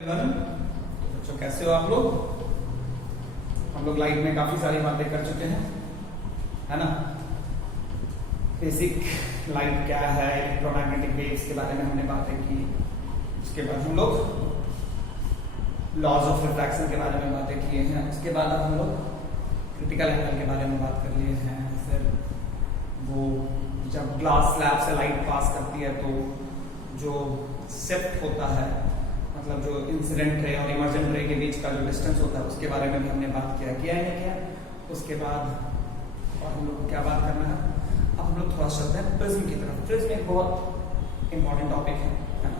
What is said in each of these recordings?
बच्चों कैसे हो आप लोग। हम लोग लाइट में काफी सारी बातें कर चुके हैं, है ना। बेसिक लाइट क्या है, इलेक्ट्रोमैग्नेटिक वेव्स के बारे में हमने बातें की। उसके बाद हम लोग लॉज ऑफ रिफ्रैक्शन के बारे में बातें किए हैं। उसके बाद अब हम लोग क्रिटिकल एंगल के बारे में बात कर लिए हैं। फिर वो जब ग्लास स्लैब से लाइट पास करती है तो जो शिफ्ट होता है, मतलब जो इंसिडेंट रे और इमर्जेंट रे के बीच का जो डिस्टेंस होता है, उसके बारे में भी हमने बात किया है क्या। उसके बाद और हम लोग को क्या बात करना है, अब हम लोग थोड़ा चलते हैं प्रिज्म की तरफ। प्रिज्म एक बहुत इंपॉर्टेंट टॉपिक है ना,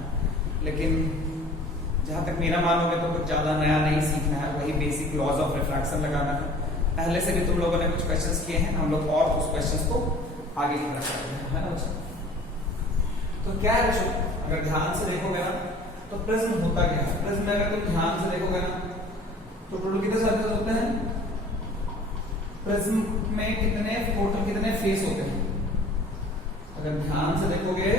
लेकिन जहां तक मेरा मानोगे तो कुछ ज्यादा नया नहीं सीखना है, वही बेसिक लॉज ऑफ रिफ्रैक्शन लगाना है। पहले से भी तुम लोगों ने कुछ क्वेश्चंस किए हैं, हम लोग और उस क्वेश्चंस को आगे की तरफ करते हैं, है ना बच्चों। तो क्या है बच्चों, अगर ध्यान से देखोगे ना तो प्रिज्म होता क्या है। प्रिज्म में अगर तुम ध्यान से देखोगे ना तो टोटल कितने सर्कल्स होते हैं। प्रिज्म में कितने फेस होते हैं। अगर ध्यान से देखोगे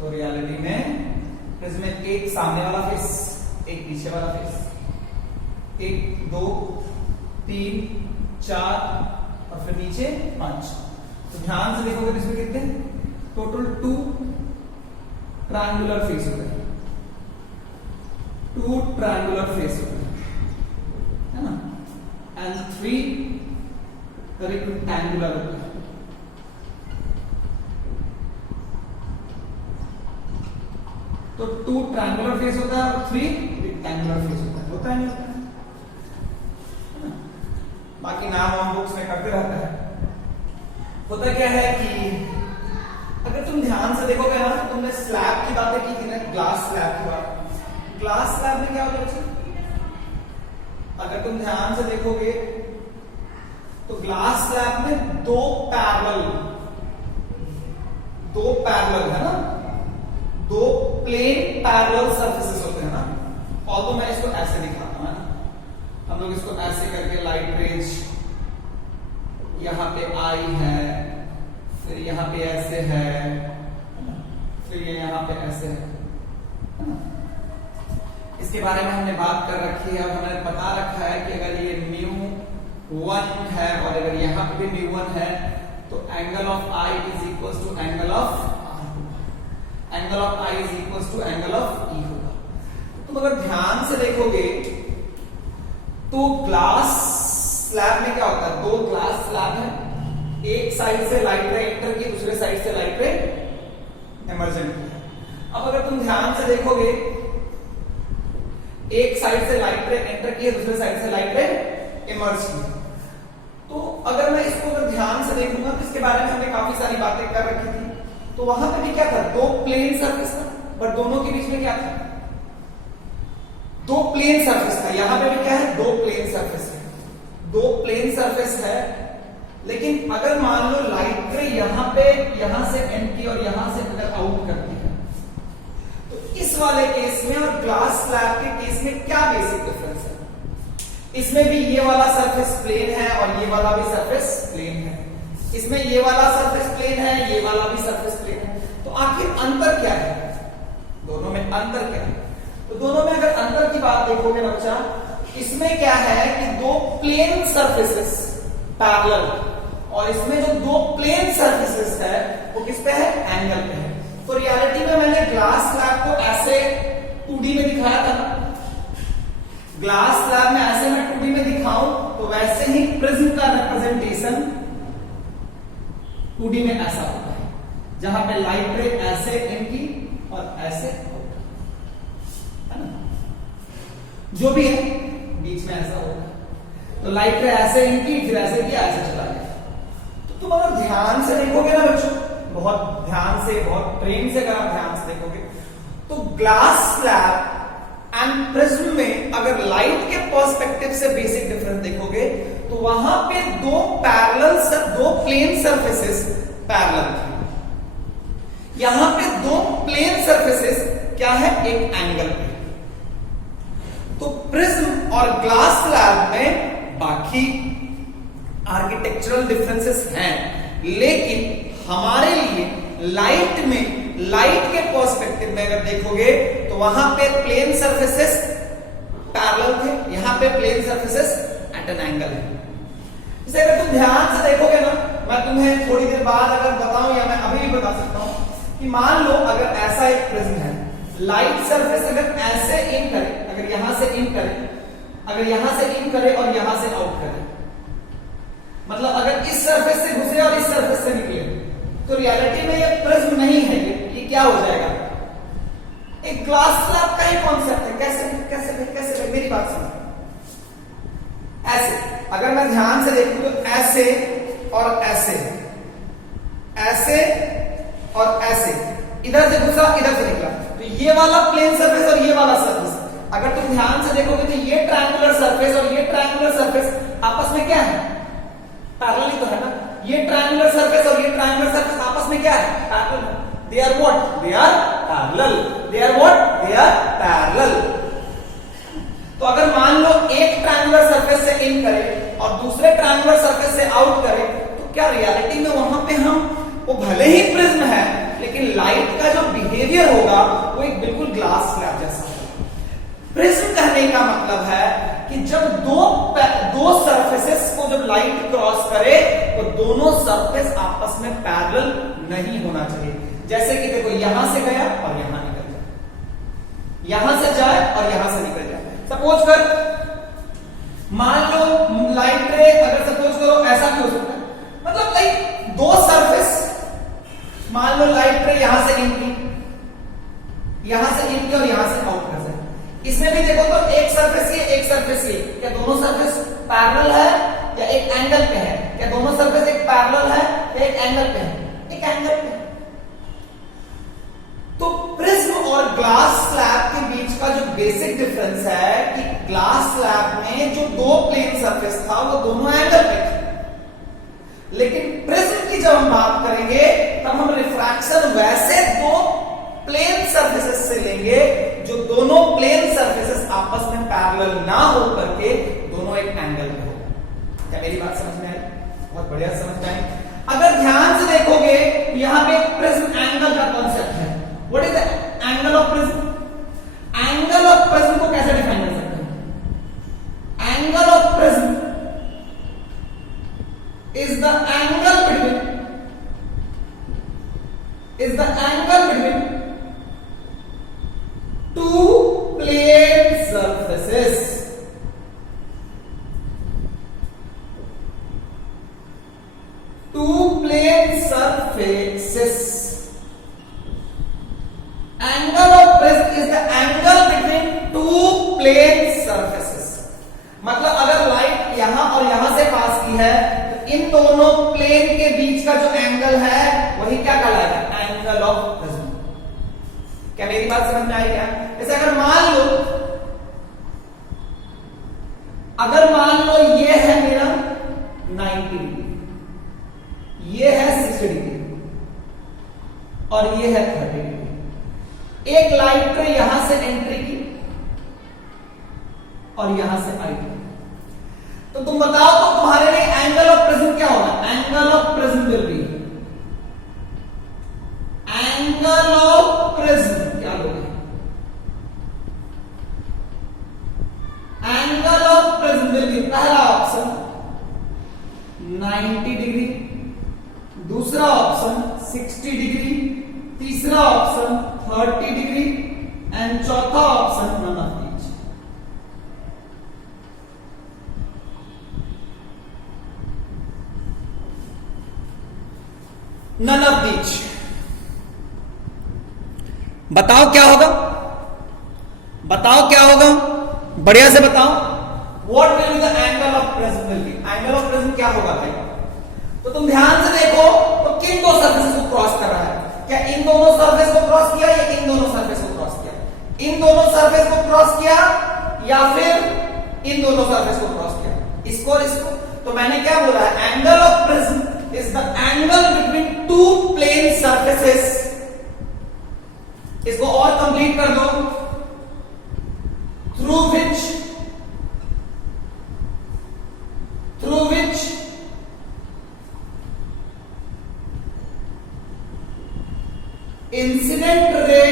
तो रियलिटी में प्रिज्म में एक सामने वाला फेस, एक पीछे वाला फेस, 1 2 3 4 और फिर नीचे 5। तो ध्यान से देखोगे तो इसमें कितने टोटल 2 ट्रायंगुलर फेस होते हैं, 2 ट्रायंगुलर फेस होते हैं, है ना, एंड 3 रेक्टेंगुलर होते हैं। तो 2 ट्रायंगुलर फेस होता है और 3 रेक्टेंगुलर फेस होता है। होता है नहीं होता है? बाकी नाम हम बुक्स में करते रहते हैं। होता क्या है कि अगर तुम ध्यान से देखोगे ना, तुमने स्लैब की बातें की थी ना, ग्लास स्लैब की बात। ग्लास स्लैब में क्या होता है, अगर तुम ध्यान से देखोगे तो ग्लास स्लैब में 2 पैरेलल है ना, 2 प्लेन पैरेलल सरफेसेस होते हैं ना। और तो मैं इसको ऐसे दिखाता हूं, है ना। हम लोग इसको ऐसे करके लाइट रेंज यहां पे आई है, फिर यहाँ पे ऐसे है, फिर ये यहाँ पे ऐसे है ना। इसके बारे में हमने बात कर रखी है और हमें बता रखा है कि अगर ये μ1 है और अगर यहाँ पे भी μ1 है तो angle of I is equal to angle of R, angle of I is equal to angle of E होगा। तुम अगर ध्यान से देखोगे तो ग्लास स्लैब में क्या होता है, 2 ग्लास स्लैब है, एक साइड से लाइट रे एंटर की, दूसरे साइड से लाइट रे इमर्जेंट की। अब अगर तुम ध्यान से देखोगे, एक साइड से लाइट रे एंटर की, दूसरे साइड से लाइट रे इमर्ज की। तो अगर मैं इसको अगर ध्यान से देखूंगा तो इसके बारे में हमने काफी सारी बातें कर रखी थी। तो वहां पे भी क्या था, 2 प्लेन सरफेस था, बट दोनों के बीच में क्या था, 2 प्लेन सरफेस था। यहां पे भी क्या है, 2 प्लेन सरफेस है, 2 प्लेन सरफेस है। लेकिन अगर मान लो लाइट रे यहां से एंट्री और यहां से अगर आउट करती है, तो इस वाले केस में और ग्लास स्लैब के केस में क्या बेसिक डिफरेंस है। इसमें भी ये वाला सरफेस प्लेन है और ये वाला भी सरफेस प्लेन है। इसमें ये वाला सरफेस प्लेन है, ये वाला भी सरफेस प्लेन है। तो आखिर अंतर क्या है, दोनों में अंतर क्या है। तो दोनों में अगर अंतर की बात देखोगे बच्चा, इसमें क्या है कि 2 प्लेन सरफेसेस पैरेलल, और इसमें जो 2 प्लेन सरफेसेस है वो किस पे है, एंगल पे है। तो रियलिटी में मैंने ग्लास स्लैब को ऐसे 2D में दिखाया था। ग्लास स्लैब में ऐसे मैं 2D में दिखाऊं तो वैसे ही प्रिज्म का रिप्रेजेंटेशन 2D में ऐसा होता है, जहां पे लाइट रे ऐसे इनकी और ऐसे है ना, जो भी है बीच में ऐसा होगा। तो लाइट रे ऐसे इनकी, फिर ऐसे किया, ऐसे चला गया। तुम अगर ध्यान से देखोगे ना बच्चों, बहुत ध्यान से, बहुत प्रेम से अगर आप ध्यान से देखोगे तो ग्लास स्लैब एंड प्रिज्म में अगर लाइट के पर्सपेक्टिव से बेसिक डिफरेंस देखोगे तो वहां पे 2 प्लेन सरफेसेस पैरेलल थे। यहां पे 2 प्लेन सरफेसेस क्या है, एक एंगल पे। तो प्रिज्म और ग्लास स्लैब में बाकी आर्किटेक्चरल डिफरेंसेस हैं, लेकिन हमारे लिए लाइट के पर्सपेक्टिव में अगर देखोगे तो वहां पे प्लेन सरफेसेस पैरेलल थे, यहां पे plane surfaces at an angle है। इसे अगर तुम ध्यान से देखोगे ना, मैं तुम्हें थोड़ी देर बाद अगर बताऊं या मैं अभी भी बता सकता हूं कि मान लो अगर ऐसा एक प्रिज्म है, लाइट सरफेस अगर ऐसे इन करे, अगर यहां से इन करे, अगर यहां से इन करे और यहां से आउट करे, मतलब अगर इस सरफेस से घुसे और इस सरफेस से निकले, तो रियलिटी में ये प्रिज्म नहीं है, ये क्या हो जाएगा? एक ग्लास स्लैब का ही कॉन्सेप्ट है। कैसे कैसे कैसे मेरी बात सुनो। ऐसे अगर मैं ध्यान से देखूं तो ऐसे और ऐसे, ऐसे और ऐसे, इधर से घुसा इधर से निकला, तो ये वाला प्लेन सरफेस और ये वाला सरफेस, अगर तुम ध्यान से देखोगे तो ये ट्रायंगुलर सरफेस और ये ट्रायंगुलर सरफेस आपस में क्या है? पैरेलल ही तो है ना। ये ट्रायंगुलर सरफेस और ये ट्रायंगुलर सरफेस आपस में क्या है? Parallel. They are what? They are parallel. They are what? They are parallel. तो अगर मान लो एक ट्रायंगुलर सरफेस से इन करे और दूसरे ट्रायंगुलर सरफेस से आउट करे, तो क्या रियलिटी में वहां पे हम, वो भले ही प्रिज्म है लेकिन लाइट का जो बिहेवियर होगा वो एक बिल्कुल ग्लास स्लैब जैसा होगा। प्रिज्म कहने का मतलब है कि जब दो सरफेसेस को जब लाइट क्रॉस करे तो दोनों सरफेस आपस में पैरेलल नहीं होना चाहिए। जैसे कि देखो, यहां से गया और यहां निकल जाए, यहां से जाए और यहां से निकल जाए। सपोज कर, मान लो लाइट रे, अगर सपोज करो ऐसा भी हो सकता है, मतलब लाइक दो सरफेस, मान लो लाइट रे यहां से इन की, यहां से इन की और यहां से आउट कर जाए। इसमें भी देखो तो एक सरफेस ये, एक सरफेस ये, क्या दोनों सरफेस पैरेलल है या एक एंगल पे है? क्या दोनों सरफेस एक पैरेलल है या एक एंगल पे है? एक एंगल पे। तो प्रिज्म और ग्लास स्लैब के बीच का जो बेसिक डिफरेंस है कि ग्लास स्लैब में जो दो प्लेन सरफेस था वो दोनों एंगल पे थे, लेकिन प्रिज्म की जब हम बात करेंगे तब हम रिफ्रैक्शन वैसे दो प्लेन सरफेसेस से लेंगे जो दोनों प्लेन सरफेसेस आपस में पैरेलल ना हो करके दोनों एक एंगल पे हो। क्या मेरी बात समझ में आई? बहुत बढ़िया समझ में आई। अगर ध्यान से देखोगे यहां पे प्रिज्म एंगल का कॉन्सेप्ट है। What is the angle of prism? Angle of prism को कैसे डिफाइन कर सकते हैं? Angle of prism is the angle between two plane surfaces. Two plane surfaces. Angle of prism is the angle between two plane surfaces. मतलब अगर light यहां और यहां से पास की है तो इन दोनों प्लेन के बीच का जो एंगल है वही क्या कहलाएगा? Angle of prism. क्या मेरी बात समझ में आई क्या? जैसे अगर मान लो ये है मेरा 90 डिग्री, ये है 60 डिग्री और ये है 30 डिग्री। एक लाइट रे यहां से एंट्री की और यहां से आई, तो तुम बताओ तो तुम्हारे लिए एंगल ऑफ प्रिज्म क्या होगा? Angle of prism will be, angle of prism क्या होगा? Angle of prism will be, पहला ऑप्शन 90 डिग्री, दूसरा ऑप्शन 60 डिग्री, तीसरा ऑप्शन 30 डिग्री एंड चौथा option none of these. None of these. बताओ क्या होगा? बताओ क्या होगा? बढ़िया से बताओ। What will be the angle of prism will be? Angle of prism क्या होगा भाई? तो तुम ध्यान से देखो तो किन दो सरफेस को क्रॉस कर रहा है? क्या इन दोनों सरफेस को क्रॉस किया या इन दोनों सरफेस को क्रॉस किया? इन दोनों सरफेस को क्रॉस किया या फिर इन दोनों सरफेस को क्रॉस किया? इसको और इसको। तो मैंने क्या बोला है? Angle of prism is the angle between two plane surfaces. इसको और कंप्लीट कर दो। थ्रू विच इंसिडेंट रे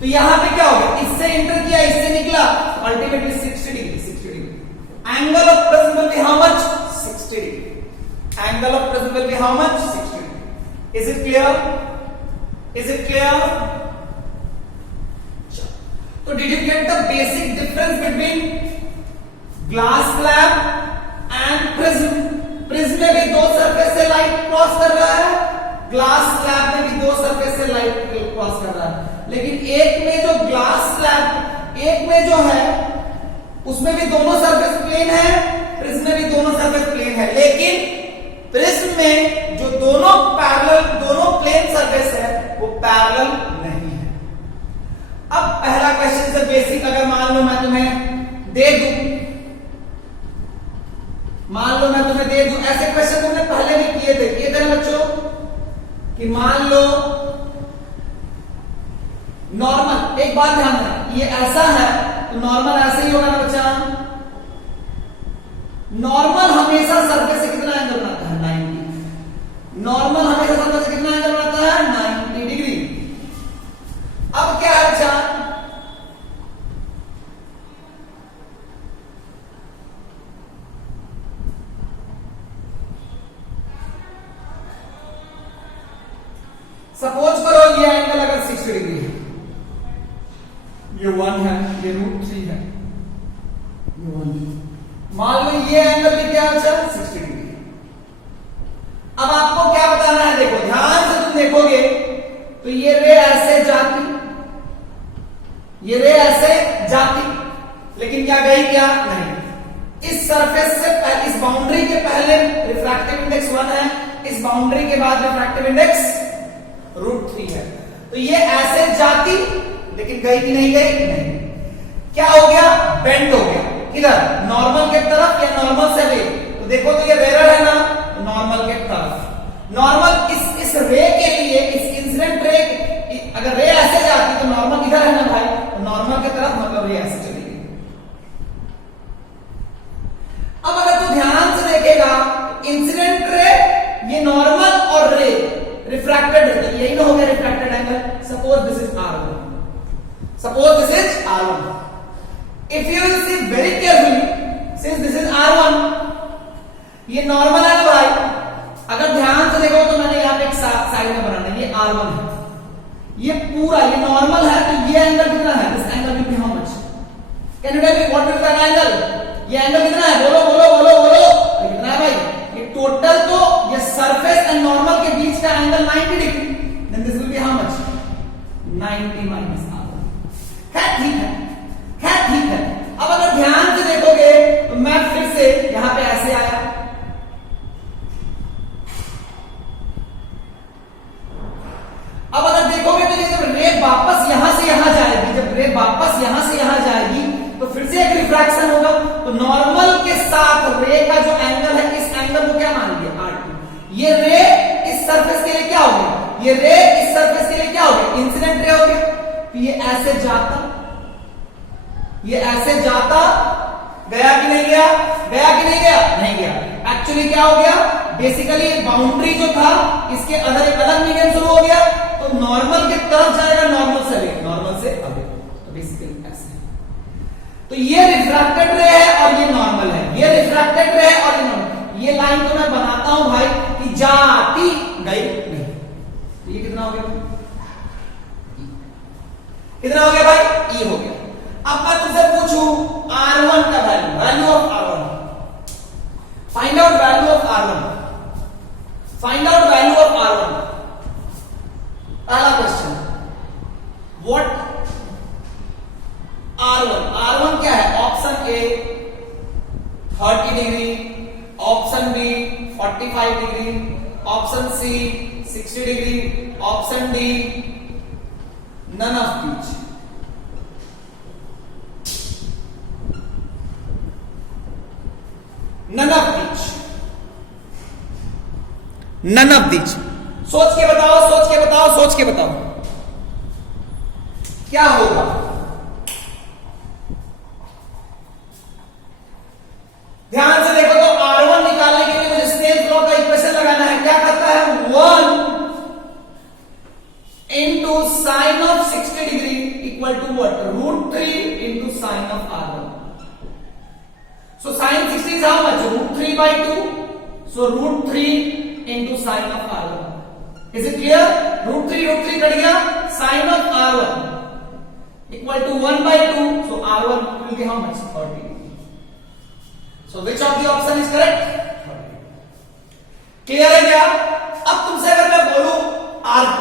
तो यहां पे क्या हो गया, इससे एंटर किया, इससे निकला, ultimately 60 degree, 60 degree. Angle of prism will be how much, 60 degree. Angle of prism will be how much, 60 degree. Is it clear, is it clear? तो did you get the basic difference between glass slab and prism? Prism में भी दो surface से light cross कर रहा है, glass slab में भी दो सरफेस से लाइट क्रॉस कर रहा है, लेकिन एक में जो ग्लास स्लैब, एक में जो है उसमें भी दोनों सरफेस प्लेन है, प्रिज्म में भी दोनों सरफेस प्लेन है, लेकिन प्रिज्म में जो दोनों पैरेलल, दोनों प्लेन सरफेस है वो पैरेलल नहीं है। अब पहला क्वेश्चन से बेसिक, अगर मान लो मैं तुम्हें दे दूं, मान लो मैं तुम्हें दे दूं, ऐसे क्वेश्चन तुमने पहले भी किए थे ना बच्चों, कि मान लो नॉर्मल, एक बात ध्यान रखना, ये ऐसा है तो नॉर्मल ऐसे ही होगा ना बच्चा। नॉर्मल हमेशा सरफेस से कितना एंगल बनाता है, 90। नॉर्मल हमेशा सरफेस से कितना एंगल बनाता है, 90 डिग्री। अब क्या है बच्चा, सपोज करो ये एंगल अगर 60 डिग्री है, ये 1 है, ये √3 है, ये 1 है। मान लो ये एंगल भी क्या है, 60 डिग्री। अब आपको क्या बताना है, देखो ध्यान से तुम देखोगे तो ये रे ऐसे जाती, ये रे ऐसे जाती, लेकिन क्या गई, क्या नहीं। इस सरफेस से पहले, इस बाउंड्री के पहले रिफ्रैक्टिव इंडेक्स 1 है, इस बाउंड्री के बाद रिफ्रैक्टिव इंडेक्स √3 है, तो ये ऐसे जाती, लेकिन गई भी नहीं, गई नहीं। क्या हो गया, बेंड हो गया, किधर, नॉर्मल के तरफ या नॉर्मल से रे? तो देखो तो ये रेयर है ना, नॉर्मल के तरफ। नॉर्मल इस रे के लिए, इस इंसिडेंट रे, अगर रे ऐसे जाती तो नॉर्मल किधर है ना भाई, तो नॉर्मल के तरफ, मतलब रे ऐसे चली गई। अब अगर तू ध्यान से देखेगा, इंसिडेंट रे, ये नॉर्मल और रे रिफ्रैक्टेड है, तो यही ना हो गया refracted angle. Suppose this is R1, suppose this is R1। If you will see very carefully, since this is R1, ये नॉर्मल है ना भाई, अगर ध्यान से देखो तो मैंने यहां पे एक साइड में बनाना है, ये R1 है, ये पूरा ये नॉर्मल है, तो ये एंगल कितना है, this angle will be how much, can you tell me what is that angle? ये एंगल कितना है, बोलो बोलो बोलो बोलो, कितना है भाई? ये टोटल, तो ये सरफेस एंड नॉर्मल के बीच का angle 90 degree, then this will be how much, 90 minus R1। खैर ठीक है, खैर ठीक है। अब अगर ध्यान से देखोगे तो मैं फिर से यहां पे ऐसे आया, अब अगर देखोगे तो ये जब रे वापस यहां से यहां जाएगी, जब रे वापस यहां से यहां जाएगी तो फिर से एक रिफ्रैक्शन होगा, तो नॉर्मल के साथ रे का जो एंगल है, इस एंगल को क्या मान लिया, R2। ये रे इस सरफेस के लिए क्या हो गया, ये रे इस सरफेस के लिए क्या हो गया, इंसिडेंट रे हो गया, तो ये ऐसे जाता, ये ऐसे जाता, गया कि नहीं गया, गया कि नहीं गया, नहीं गया। एक्चुअली क्या हो गया, बेसिकली बाउंड्री जो था, इसके अंदर एक अलग मीडियम शुरू हो गया, तो नॉर्मल की तरफ जाएगा, नॉर्मल से आगे, नॉर्मल से आगे, तो बेसिकली ऐसे। तो ये रिफ्रैक्टेड रे है और ये नॉर्मल है, ये रिफ्रैक्टेड रे है और ये नॉर्मल। ये लाइन तो मैं बनाता हूं भाई कि जाती, गई नहीं। तो ये कितना हो गया, कितना हो गया भाई, E हो गया। अब मैं तुझसे पूछूं R1 का value, value of R1, find out value of R1, find out value of R1। पहला क्वेश्चन, व्हाट R1 क्या है, option A 30 degree, option B 45 degree, option C 60 degree, option D none of these. None of these, none of these. सोच के बताओ, सोच के बताओ, सोच के बताओ क्या होगा। ध्यान से देखो तो R1 निकालने के लिए मुझे स्नेल लॉ का इक्वेशन लगाना है। क्या करता है, 1 into sin of 60 degree equal to what? Root 3 into sine of r1. So sine 60 is how much? Root 3 by 2. So root 3 into sine of r1. Is it clear? Root 3 cut गया. Sine of r1 equal to 1 by 2. So r1 will be how much? 30. So which of the option is correct? 30. Clear है क्या? अब तुमसे अगर मैं बोलूं r2,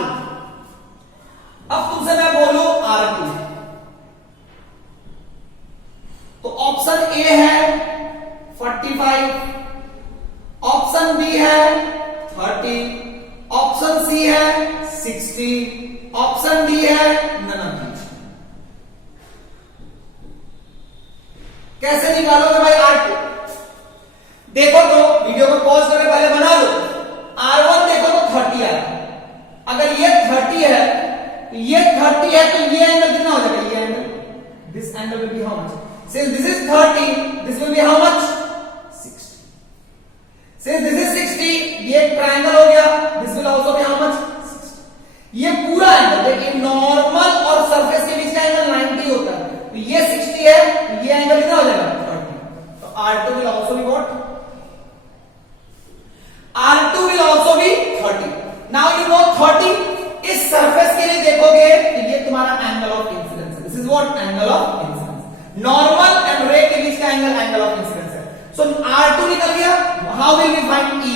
अब तुमसे मैं बोलूं r2, तो ऑप्शन ए है 45, ऑप्शन बी है 30, ऑप्शन सी है 60, ऑप्शन डी है नन ऑफ दीज. कैसे निकालोगे भाई r2? देखो तो वीडियो को पॉज करके पहले बना लो. r1 देखो तो 30 आया. अगर ये 30 है तो ये 30 है तो ये एंगल कितना हो जाएगा? ये angle, this angle will be how much? Since this is 30, this will be how much? 60. Since this is 60, ये ट्रायंगल हो गया. This will also be how much? 60. ये पूरा एंगल देखिए, नॉर्मल और सरफेस के बीच का एंगल 90 होता है. तो ये 60 है तो ये एंगल कितना हो जाएगा? 30. तो R2 will also be what? R2 will also be 30. Now you know 30. इस सरफेस के लिए देखोगे तो ये तुम्हारा एंगल ऑफ इंसिडेंस है. This is what? Angle of incidence. Normal and रे के बीच का एंगल ऑफ इंसिडेंस है. सो R2 निकल गया. How will we find E?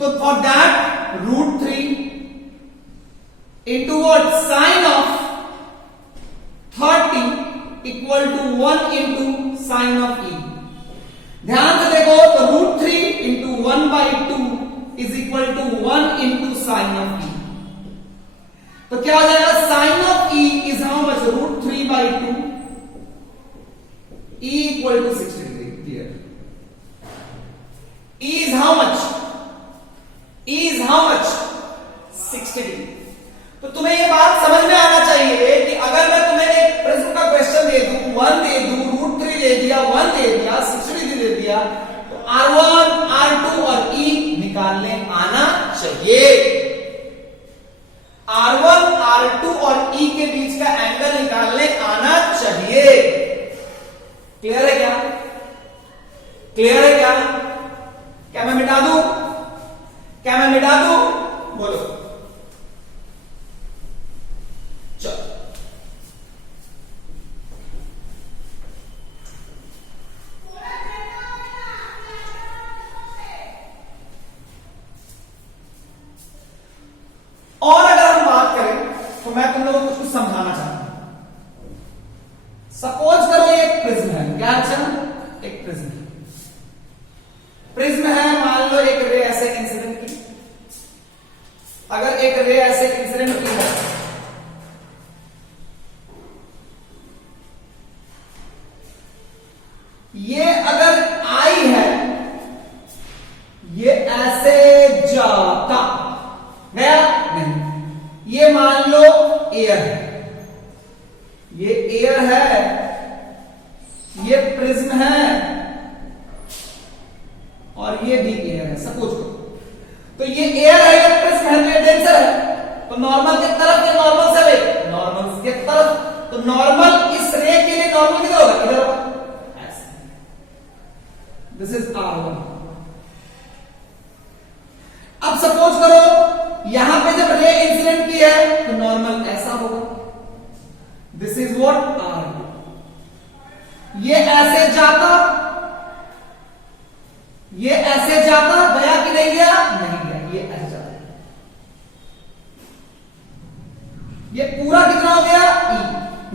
तो for that root 3 into what? Sine of 30 equal to 1 into sine of E. ध्यान से देखो तो root 3 into 1 by 2 is equal to 1 into sine of E. तो क्या हो जाएगा? Sine of E is how much? Root 3 by 2. E equal to 60 degree. Clear? E is how much? E is how much? 60 degree. तो तुम्हें ये बात समझ में आना चाहिए कि अगर मैं तुम्हें एक प्रिज्म का क्वेश्चन दे दूं, 1 दे दूं, रूट 3 दे दिया, 1 दे दिया, 60 डिग्री दे दिया, तो R1, R2 और E निकालने आना चाहिए. R1, R2 और E के बीच का एंगल निकालने आना चाहिए. क्लियर है क्या? क्लियर है क्या? क्या मैं मिटा दूं? क्या मैं मिटा दूं? बोलो. चलो. और अगर हम बात करें तो मैं तुम लोगों को कुछ समझाना चाहता हूं. सपोज करो ये एक प्रिज्म है. क्या? अच्छा, एक प्रिज्म. प्रिज्म है, मान लो एक रे ऐसे इंसिडेंट की. अगर एक रे ऐसे इंसिडेंट की है, ये अगर आई है, ये ऐसे जाता गया नहीं. ये मान लो एयर है, ये एयर है, ये प्रिज्म है और ये भी एयर है. सपोज करो तो ये एयर है, ये प्रिज्म है, तो ये डेंसर है. तो नॉर्मल की तरफ, ये नॉर्मल से रे, नॉर्मल के तरफ. तो नॉर्मल इस रे के लिए नॉर्मल किधर होगा? इधर होगा. ऐसे. This is R1. अब सपोज करो यहां पे जब रे इंसिडेंट की है तो नॉर्मल ऐसा होगा. This is what? R2. ये ऐसे जाता, ये ऐसे जाता, गया कि नहीं गया? नहीं गया. ये ऐसे जाता. ये पूरा कितना हो गया? E.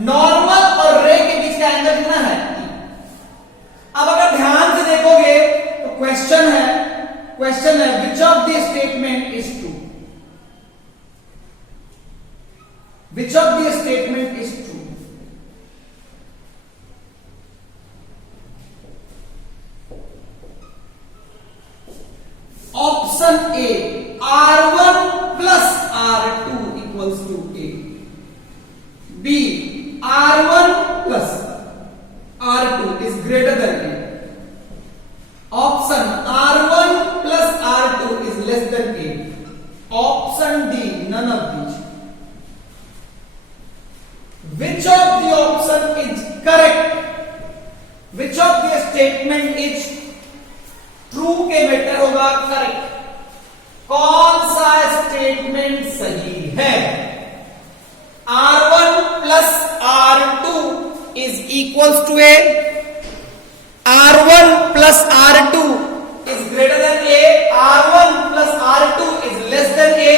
नॉर्मल और रे के बीच का एंगल कितना है? E. अब अगर ध्यान से देखोगे तो क्वेश्चन है which of the statement is true? Which of the statement is true? Option A, R1 plus R2 equals to A. B, R1 plus R2 is greater than A. Option R1 plus R2 is less than A. Option D, none of these. Which of the option is correct, which of the statement is true के better होगा correct, कौन सा statement सही है। R1 plus R2 is equals to A, R1 plus R2 is greater than A, R1 plus R2 is less than A,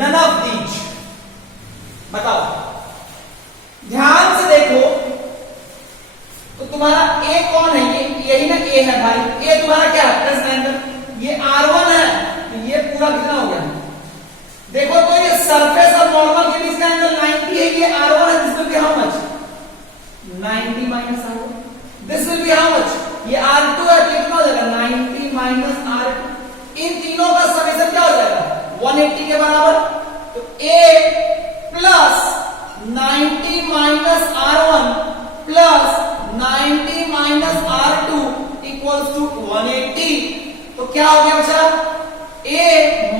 none of these. बताओ, ध्यान से देखो तो तुम्हारा ए कौन है, ये यही ना ए है भाई, ए तुम्हारा क्या है प्लस एंगल, ये R1 है, तो ये पूरा कितना हो गया। देखो तो ये सरफेस और नॉर्मल के बीच का एंगल 90 है, ये R1 है, this will be how much 90 minus R1, this will be how much, ये R2 है तो कितना हो जाएगा 90 माइनस R2, इन तीनों का समेशन क्या हो जाएगा 180 के बराबर। तो A plus 90 minus R1 plus 90 minus R2 equals to 180। तो क्या हो गया बच्चा, A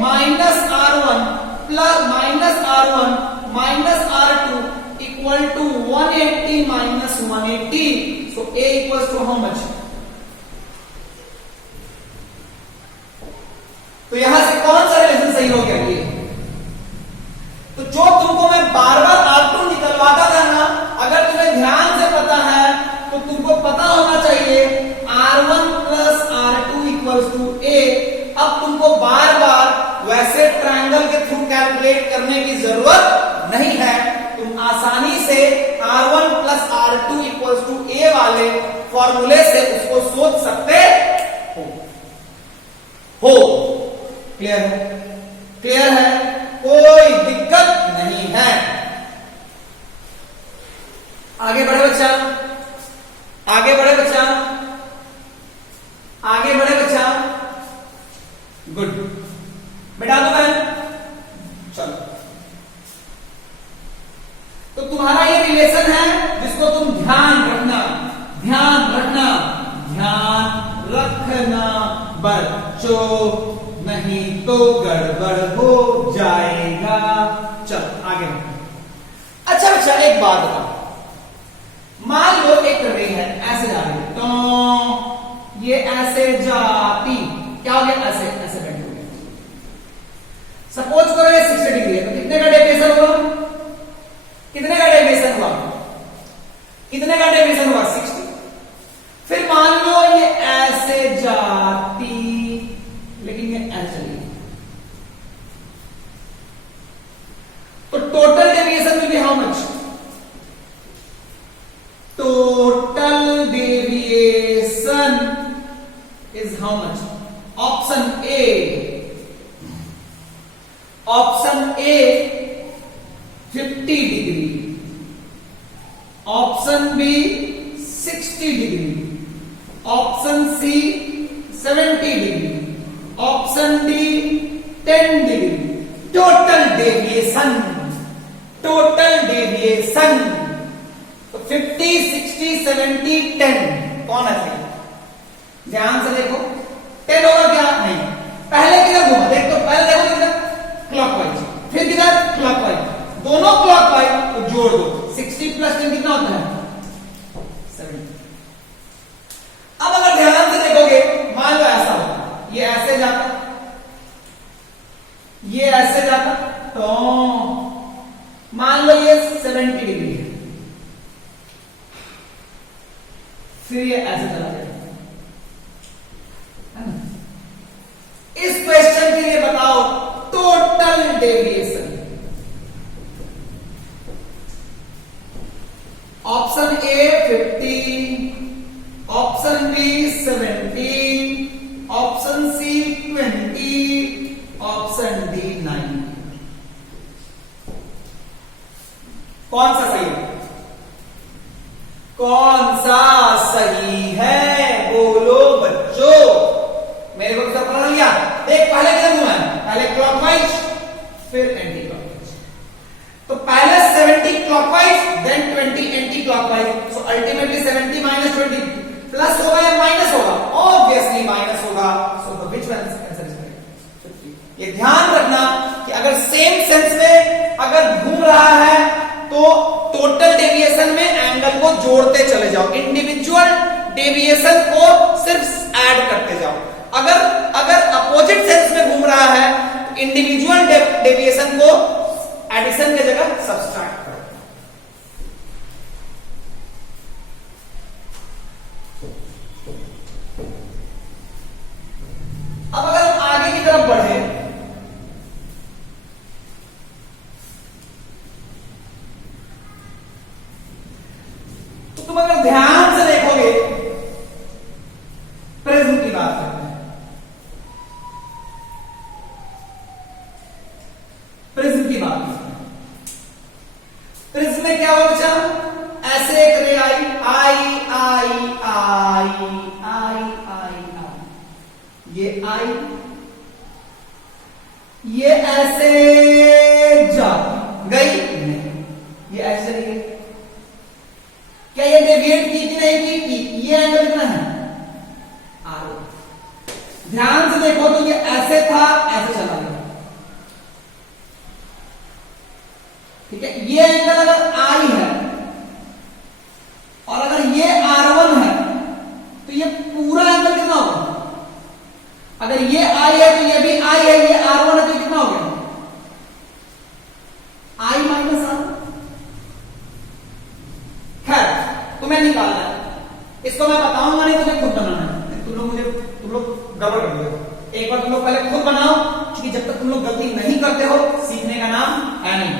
minus R1 plus minus R1 minus R2 equal to 180 minus 180। So A equals to how much. तो यहां से कौन सा रिलेशन सही हो गया ये, तो जो तुमको मैं बार बार R2 निकलवाता था ना, अगर तुम्हें ध्यान से पता है तो तुमको पता होना चाहिए R1 plus R2 equals to A। अब तुमको बार बार वैसे ट्रायंगल के थ्रू कैलकुलेट करने की जरूरत नहीं है, तुम आसानी से R1 plus R2 equals to A वाले फॉर्मूले से उसको सोच सकते हो। क्लियर है, क्लियर है, कोई दिक्कत नहीं है। आगे बढ़े बच्चा, आगे बढ़े बच्चा, आगे बढ़े बच्चा, गुड, बैठा दो मैं, चलो। तो तुम्हारा ये रिलेशन है जिसको तुम ध्यान रखना, ध्यान रखना, ध्यान रखना बच्चों, नहीं तो गड़बड़ हो जाएगा। चलो आगे। अच्छा बच्चा एक बात बताओ, मान लो एक रे है ऐसे जा रही है, तो ये ऐसे जाती क्या हो गया, ऐसे ऐसे बैठ हो गया। सपोज करो ये 60 डिग्री है, तो कितने का डेविएशन हुआ, कितने का डेविएशन हुआ, कितने का डेविएशन हुआ 60। फिर मान लो ये ऐसे जाती लेकिन ये ऐसे चली, तो total deviation will be how much, total deviation is how much. Option A 50 degree, option B 60 degree, option C 70 degree, option D 10 degree. Total deviation, total deviation तो 50, 60, 70, 10 कौन है सही, ध्यान से देखो। 10 होगा क्या, नहीं, पहले किधर घूमा, देख तो पहले देखो किधर क्लॉकवाइज, फिर किधर क्लॉकवाइज, दोनों क्लॉकवाइज, तो जोड़ दो 60 प्लस 10 कितना होता है 70। अब अगर ध्यान से देखोगे, मान लो ऐसा होता, ये ऐसे जाता, ये ऐसे जाता, तो मान लो ये 70 डिग्री है, फिर ये ऐसे चला जाएगा। इस क्वेश्चन के लिए बताओ total deviation. Option A 50, option B 70, option C 20, option D 9। कौन सा सही है, कौन सा सही है, बोलो बच्चों। मेरे को सब पढ़ा लिया, देख पहले किधर घुमा है, पहले क्लॉकवाइज फिर एंटी क्लॉकवाइज, तो पहले 70 clockwise then 20 anti clockwise. So ultimately 70 minus 20 plus होगा या माइनस होगा, ऑब्वियसली माइनस होगा। So which one answer is correct. ये ध्यान रखना कि अगर सेम सेंस में अगर घूम रहा है तो टोटल जोड़ते चले जाओ, इंडिविजुअल डेविएशन को सिर्फ ऐड करते जाओ। अगर अपोजिट सेंस में घूम रहा है तो इंडिविजुअल डेविएशन को एडिशन की जगह सब्सट्रैक्ट करो। अब अगर हम आगे की तरफ बढ़े तो तुम अगर ध्यान से देखोगे, प्रिज्म की बात करते हैं, प्रिज्म की बात करते हैं। प्रिज्म में क्या हो बच्चा, ऐसे एक रे आई आई आई आई आई आई आई, ये आई, ये ऐसे जा गई नहीं, ये ऐसे चली गई। क्या ये डेविएट की कि नहीं की? ये एंगल कितना है? आर। ध्यान से देखो तो ये ऐसे था, ऐसे चला गया, ठीक है। ये एंगल अगर आई है और अगर ये R1 है तो ये पूरा एंगल कितना होगा? अगर ये आई है तो ये भी आई है, ये R1 है तो ये कितना हो गया? I minus R। खैर तुम्हें निकालना है, इसको मैं बताऊंगा नहीं, तुम्हें खुद बनाना है। तुम लोग गड़बड़ कर दोगे। एक बार तुम लोग पहले खुद बनाओ, क्योंकि जब तक तुम लोग गलती नहीं करते हो सीखने का नाम है नहीं।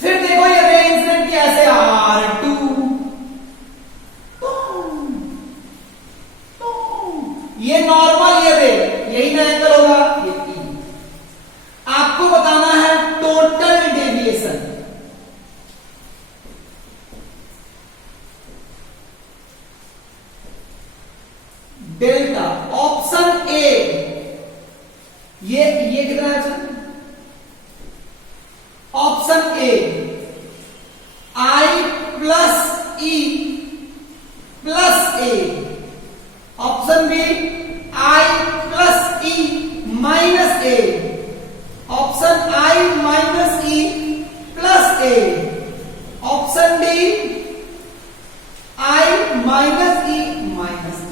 फिर देखो ये रे इंसिडेंट की ऐसे R2 ये नॉर्मल, ये रे यही ना एंगल होगा, ये E। आपको बताना है total deviation. Delta, option A, ये कितना है? Option A I plus E plus A, option B I plus E minus A, option I minus E plus A, option D I minus E minus E.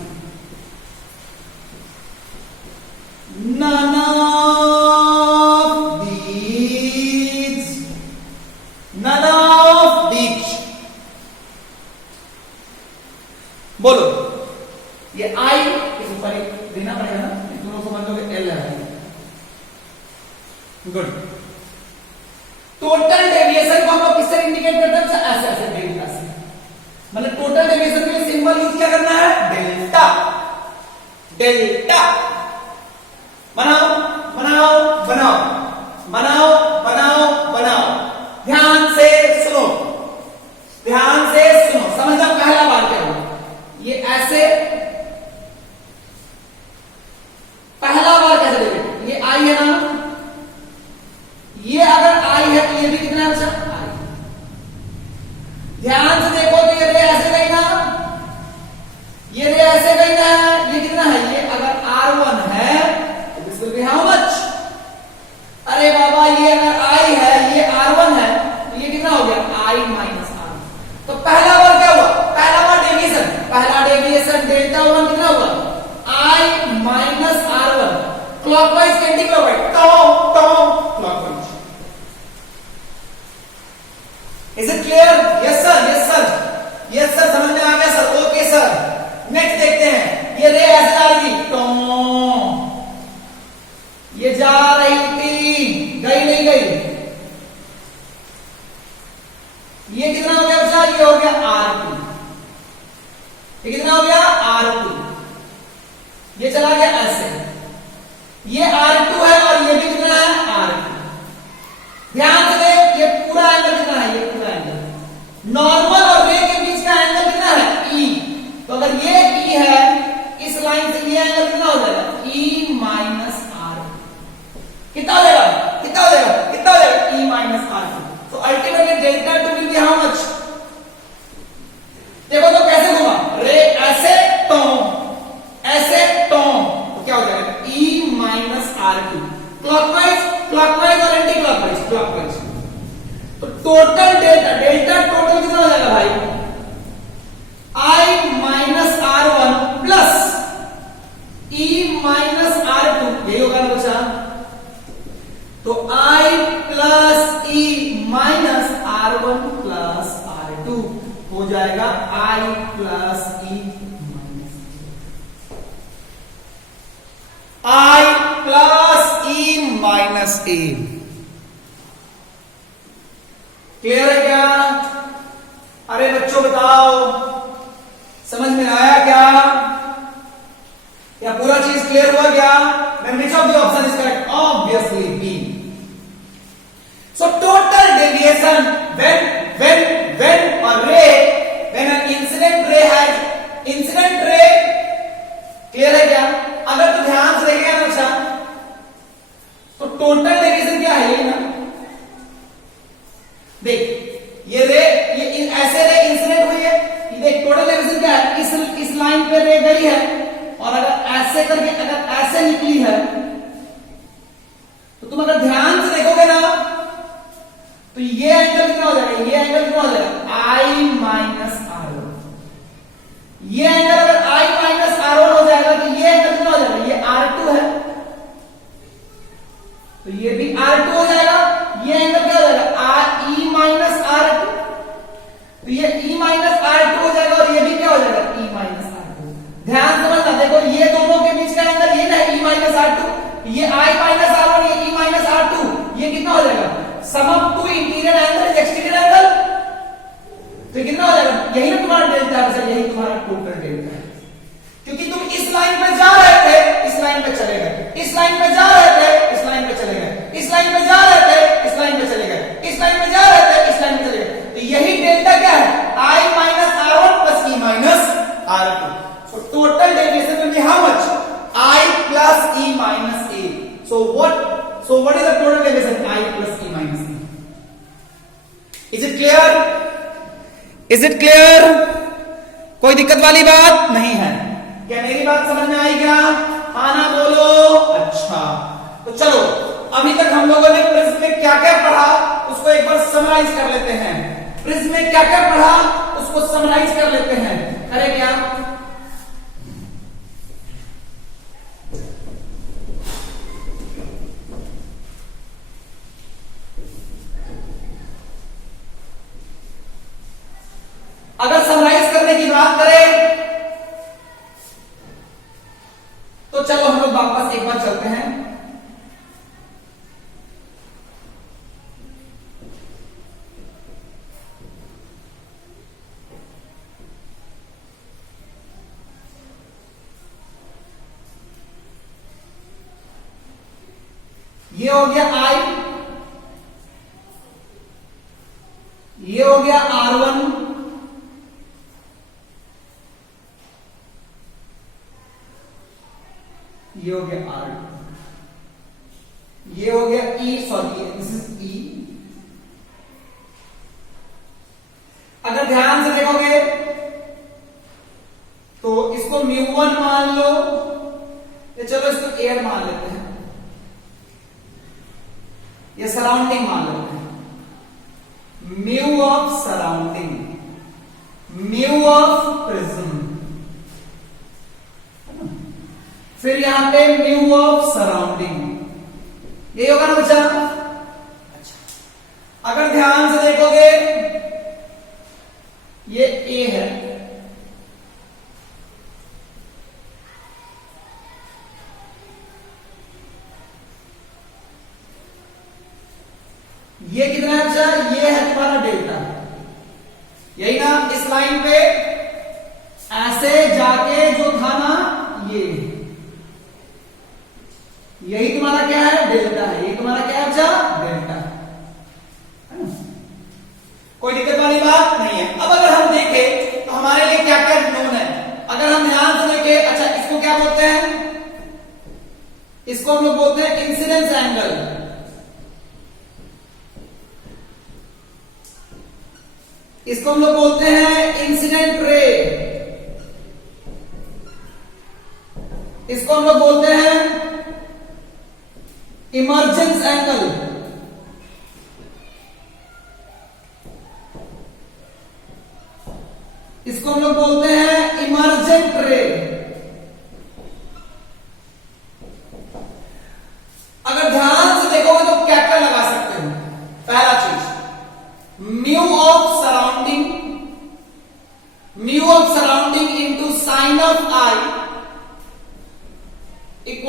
None of these, none of these. बोलो, ये आई इस ऊपर देना पड़ेगा ना, तुम लोग समझ लोगे एल है। गुड। टोटल डेविएशन को हम लोग किससे इंडिकेट करते हैं? ऐसे ऐसे डेल्टा से। मतलब टोटल डेविएशन के लिए सिंबल यूज क्या करना है? डेल्टा। डेल्टा बनाओ बनाओ बनाओ बनाओ बनाओ बनाओ। ध्यान से सुनो, ध्यान से सुनो, समझना पहला बार क्या होगा। ये ऐसे पहला बार कैसे देखें? ये आई है ना, ये अगर आई है तो ये भी कितना है? आई। ध्यान से देखो तो ये रे ऐसे गई ना, ये रे ऐसे गई ना, ये कितना है? ये अगर R1 है तो this will be how much? अरे बाबा ये अगर आई है, ये R1 है तो ये कितना हो गया? I minus R। तो पहला बार क्या हुआ? पहला बार डेविएशन, पहला डेविएशन डेल्टा 1 कितना होगा? I minus R1। Clockwise anti clockwise, clockwise. Is it clear? Yes sir, yes sir, yes sir, समझ में आ गया सर, ओके सर। नेक्स्ट देखते हैं, ये रे ऐसे जा रही थी, ये जा रही थी, गई नहीं गई। ये कितना हो गया बच्चा? ये हो गया R2। ये कितना हो गया? R2। ये चला गया ऐसे, ये R2 है और ये भी कितना है? R2। ध्यान से देख, ये पूरा एंगल कितना है? ये पूरा एंगल नॉर्मल और रे के बीच का एंगल कितना है? E। तो अगर ये E है, इस लाइन से ये एंगल कितना हो जाएगा? E minus R। कितना हो जाएगा? कितना हो जाएगा? कितना हो जाएगा? E minus R। तो ultimately delta 2 will be how much? देखो तो कैसे घुमा, रे ऐसे तो ऐसे तो क्या हो जाएगा? E minus R2। Clockwise, clockwise और एंटी क्लॉकवाइज, क्लॉकवाइज। तो total I plus E minus I plus E minus A. Clear है क्या? अरे बच्चों बताओ, समझ में आया क्या? या पूरा चीज क्लियर हुआ क्या? Then which of the option is correct? Obviously B. So total deviation when a ray, when an incident ray has incident ray, clear है क्या? अगर तो ध्यान से देखेगा ना बच्चा, तो टोटल डेविएशन क्या है? ये ना देख, ये रे, ये ऐसे रे इंसिडेंट हुई है, ये देख टोटल डेविएशन क्या है? इस लाइन पे रे गई है और अगर ऐसे करके अगर ऐसे निकली है तो तुम अगर ध्यान से देखोगे ना तो ये एंगल कितना हो जाएगा? ये एंगल कितना हो जाएगा? I minus R1। ये एंगल अगर I माइनस R1 हो जाएगा तो ये एंगल कितना हो जाएगा? ये R2 है तो ये भी R2 हो जाएगा। ये एंगल क्या हो जाएगा? E माइनस R2, तो ये E माइनस R2 हो जाएगा और ये भी क्या हो जाएगा? E minus R2। ध्यान समझना, देखो ये दोनों के बीच का एंगल ये ना E माइनस R2, ये I माइनस R1, ये E माइनस R2, ये कितना हो जाएगा? Sum of two interior angle is exterior angle, तो कितना हो जाएगा? यही ना तुम्हारा डेल्टा है, यही तुम्हारा टोटल डेल्टा है। क्योंकि तुम इस लाइन पे जा रहे थे, इस लाइन पे चले गए, इस लाइन पे जा रहे थे, इस लाइन पे चले गए, इस लाइन पे जा रहे थे, इस लाइन पे चले गए, इस लाइन पे जा रहे थे, इस लाइन पे चले गए, तो यही डेल्टा क्या है? I minus R1 plus E minus R2। So total deviation will be how much? I plus E minus A. So what is the total deviation? I plus E minus A. Is it clear? Is it clear? कोई दिक्कत वाली बात नहीं है क्या? मेरी बात समझ में आई क्या? हाँ ना बोलो। अच्छा, तो चलो अभी तक हम लोगों ने प्रिज्म में क्या क्या पढ़ा उसको एक बार समराइज कर लेते हैं। प्रिज्म में क्या क्या पढ़ा उसको समराइज कर लेते हैं। अरे क्या? अगर समराइज करने की बात करें तो चलो हम लोग वापस एक बार चलते हैं। ये हो गया I, ये हो गया R1, ये हो गया R2, ये हो गया E, sorry this is E। अगर ध्यान से देखोगे तो इसको μ1 मान लो, या चलो इसको एयर मान लेते हैं, ये सराउंडिंग मान लेते हैं। Mu of surrounding, mu of prism, फिर यहां पे म्यू ऑफ सराउंडिंग, ये होगा ना बच्चा? अच्छा, अगर ध्यान से देखोगे ये ए है, ये कितना है बच्चा? ये है तुम्हारा डेल्टा, यही ना? इस लाइन पे ऐसे जाके जो था ना, यही तुम्हारा क्या है? डेल्टा है। यही तुम्हारा क्या है बच्चा? डेल्टा है ना? कोई दिक्कत वाली बात नहीं है। अब अगर हम देखें तो हमारे लिए क्या क्या नोन है, अगर हम ध्यान से देखें, अच्छा इसको क्या बोलते हैं? इसको हम लोग बोलते हैं इंसिडेंस एंगल। इसको हम लोग बोलते हैं इंसिडेंट रे। इसको हम लोग बोलते हैं इमर्जेंस एंगल। इसको हम लोग बोलते हैं इमर्जेंट रे। अगर ध्यान से देखोगे तो क्या क्या लगा सकते हो? पहला चीज mu of surrounding, mu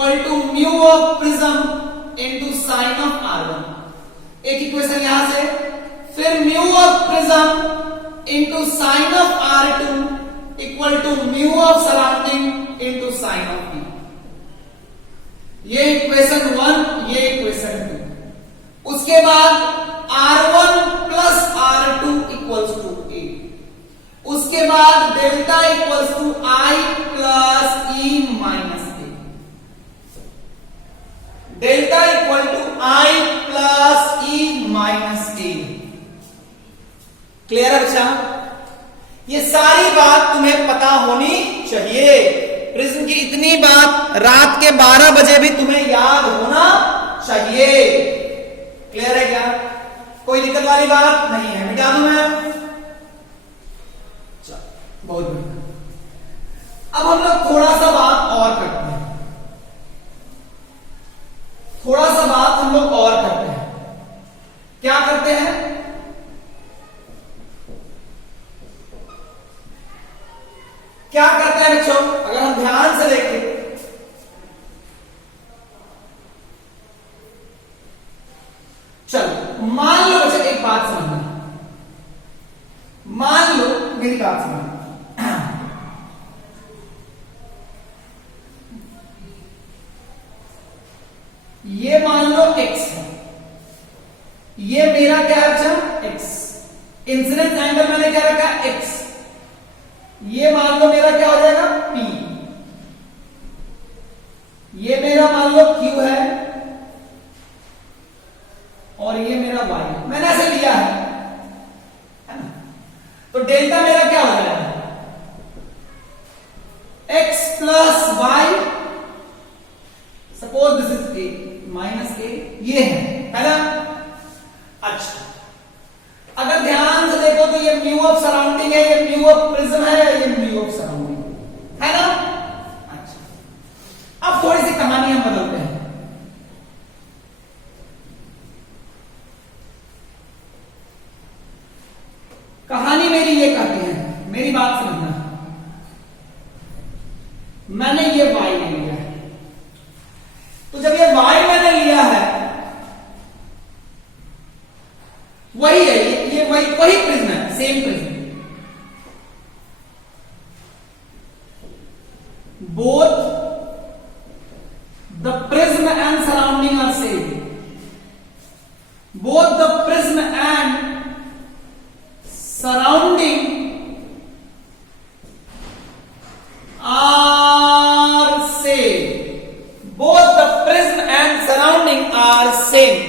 equal to mu of prism into sine of R1। एक इक्वेशन यहां से, फिर mu of prism into sine of R2 equal to mu of surrounding into sine of B। ये इक्वेशन 1, ये equation 2। उसके बाद R1 plus R2 equals to A। उसके बाद delta equals to I plus E minus A। Delta equal to I plus E minus A। Clear है बच्चा? ये सारी बात तुम्हें पता होनी चाहिए। प्रिज्म की इतनी बात रात के 12 बजे भी तुम्हें याद होना चाहिए। क्लियर है क्या? कोई दिक्कत वाली बात नहीं है, मिटा दूं मैं? चलो, बहुत बढ़िया। अब हम लोग थोड़ा सा बात और करते हैं, थोड़ा सा बात हम लोग और करते हैं। क्या करते हैं? क्या करते हैं बच्चों? अगर हम ध्यान से देखें, चलो मान लो बच्चे, एक बात समझना, मान लो मेरी बात समझना। ये मान लो x है, ये मेरा क्या है बच्चा? x। इंसिडेंस एंगल मैंने क्या रखा? x। ये मान लो मेरा क्या हो जाएगा? P। ये मेरा मान लो Q है और ये मेरा y। मैंने ऐसे लिया है ना? तो डेल्टा मेरा क्या हो जाएगा? x plus y, suppose this is a minus a, ये है ना? अच्छा, अगर ध्यान से देखो तो ये म्यू ऑफ सराउंडिंग है, ये म्यू ऑफ प्रिज्म है, ये म्यू ऑफ सराउंडिंग है ना? अच्छा, अब थोड़ी सी कहानी हम बदलते हैं। कहानी मेरी ये कहती है, मेरी बात समझना। मैंने ये y ले लिया है, तो जब ये y मैंने लिया है, वही है ये वही प्रिज्म है, same prism. Both the prism and surrounding are same. Both the prism and surrounding are same. Both the prism and surrounding are same.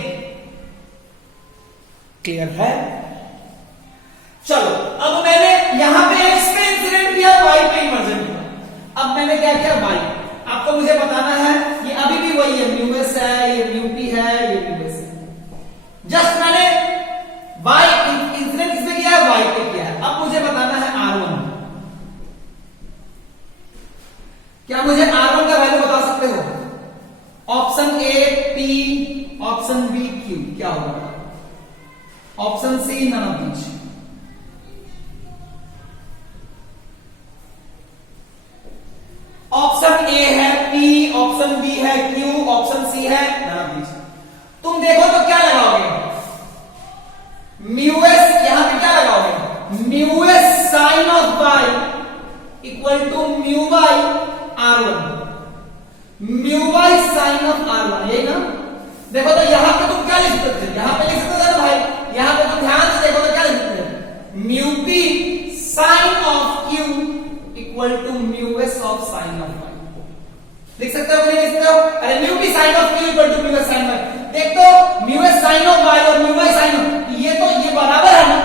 Clear है? चलो, अब मैंने यहां पे x पे इंसिडेंट किया, y पे इमर्जेंट किया। अब मैंने क्या किया? y। आपको मुझे बताना है, ये अभी भी वही है, म्यू एस है, ये म्यू पी है, ये म्यू एस है। जस्ट मैंने y इंसिडेंट किसमें किया है? y पे किया है। अब मुझे बताना है R1। क्या मुझे R1 का वैल्यू बता सकते हो? Option A P, option B Q, क्या होगा? Option C none of these. Option A है P, ऑप्शन बी है Q, ऑप्शन सी है नन ऑफ दीज। तुम देखो तो क्या लगाओगे? म्यू एस, यहां पे क्या लगाओगे? Mu S sine of y equal to mu y R1। Mu y sine of R1, यही ना? देखो तो यहां पे तुम क्या लिख सकते थे? यहां पे लिख सकते थे ना भाई, यहां पे तुम ध्यान से देखो तो क्या लिख सकते हैं? Mu P sine of Q equal to mu S of sine of y। लिख सकते हो कि नहीं लिख सकते हो? अरे mu P sine of Q equal to mu S sine of y। देख तो mu S sine of y और म्यू y साइन ऑफ, ये बराबर है ना?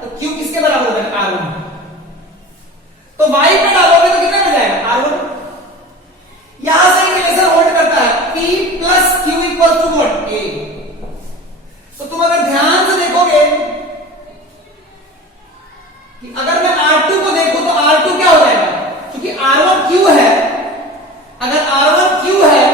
तो क्यू किसके बराबर होगा? R1। तो y पे डालोगे तो कितना मिल जाएगा? R1। यहां से रिलेशन होल्ड करता है, P plus Q equal to what? A। तो तुम अगर ध्यान से देखोगे कि अगर मैं R2 को देखूं तो R2 क्या हो जाएगा? क्योंकि R1 Q है, अगर R1 Q है,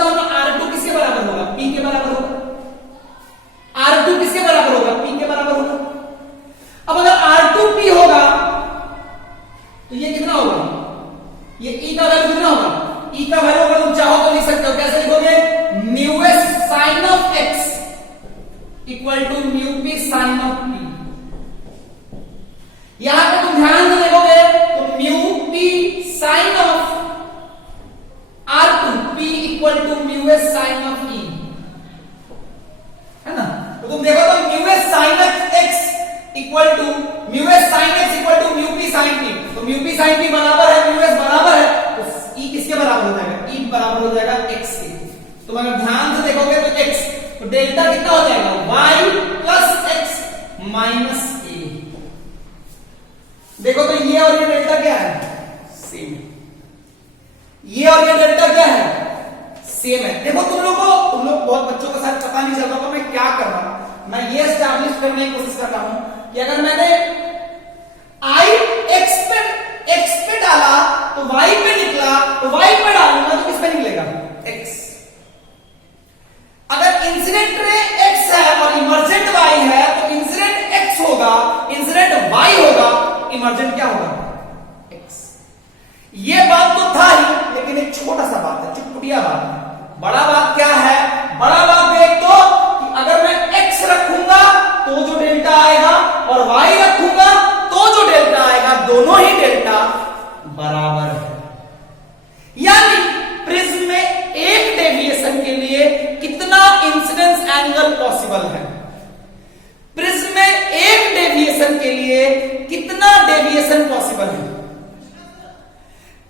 सकता हूं ना R2 किसके बराबर होगा, P के बराबर होगा। R2 किसके बराबर होगा, P के बराबर होगा। अब अगर R2P होगा तो ये कितना होगा, ये E का वैल्यू कितना होगा, E का वैल्यू अगर तुम चाहो तो लिख सकते हो, कैसे लिखोगे, μs sin of x equal to μp sin of p। यहां पे तुम ध्यान से देखोगे तो μp sin of R2 p equal to μs sin of e, है ना। तो तुम देखो तो μs sin x equal to μs sin x equal to μp sin p, तो μp sin p बराबर है μs बराबर है, तो e किसके बराबर हो जाएगा, e बराबर हो जाएगा x के। तो अगर ध्यान से देखोगे तो x, तो डेल्टा कितना हो जाएगा, y plus x minus a। देखो तो ये और ये डेल्टा क्या है, सेम। ये और ये डेल्टा क्या है, सेम है। देखो तुम लोग बहुत बच्चों के साथ पता नहीं चल रहा मैं क्या कर रहा हूं, मैं ये एस्टैब्लिश करने की कोशिश कर रहा हूं कि अगर मैंने I x पे डाला तो y पे निकला, तो y पे डालूंगा तो किस पे निकलेगा, x। अगर इंसिडेंट रे x है और इमर्जेंट y है तो इंसिडेंट x होगा, इंसिडेंट y होगा, इमर्जेंट क्या होगा, x। ये बात तो था ही, लेकिन एक छोटा सा बात है, चुटपुटिया बात है। बड़ा बात क्या है, बड़ा बात देख तो कि अगर मैं x रखूंगा तो जो डेल्टा आएगा और y रखूंगा तो जो डेल्टा आएगा, दोनों ही डेल्टा बराबर है। यानी प्रिज्म में एक डेविएशन के लिए कितना इंसिडेंस एंगल पॉसिबल है, प्रिज्म में एक डेविएशन के लिए कितना डेविएशन पॉसिबल है,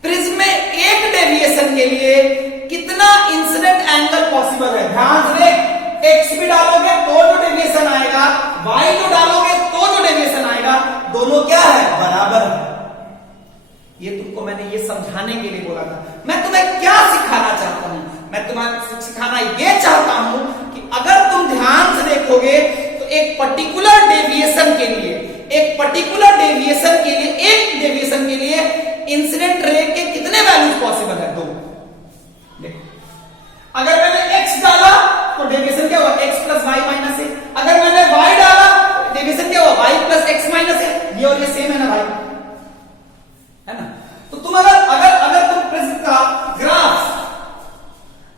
प्रिज्म में एक डेविएशन के लिए कितना इंसिडेंट एंगल पॉसिबल है। ध्यान से, x भी डालोगे तो जो डेविएशन आएगा, y जो डालोगे तो जो डेविएशन आएगा, दोनों क्या है, बराबर है। ये तुमको मैंने ये समझाने के लिए बोला था। मैं तुम्हें क्या सिखाना चाहता हूं, मैं तुम्हें सिखाना ये चाहता हूं कि अगर तुम ध्यान से देखोगे तो एक पर्टिकुलर डेविएशन के लिए, एक पर्टिकुलर डेविएशन के लिए, एक डेविएशन के लिए इंसिडेंट रे के कितने वैल्यूज पॉसिबल है, दो। देखो अगर मैंने x डाला तो डेविएशन क्या हुआ, x प्लस वाई माइनस ए। अगर मैंने y डाला तो डेविएशन क्या हुआ, y प्लस एक्स माइनस ए। ये और ये सेम है ना भाई, है ना। तो तुम अगर अगर अगर तुम प्रिज्म का ग्राफ,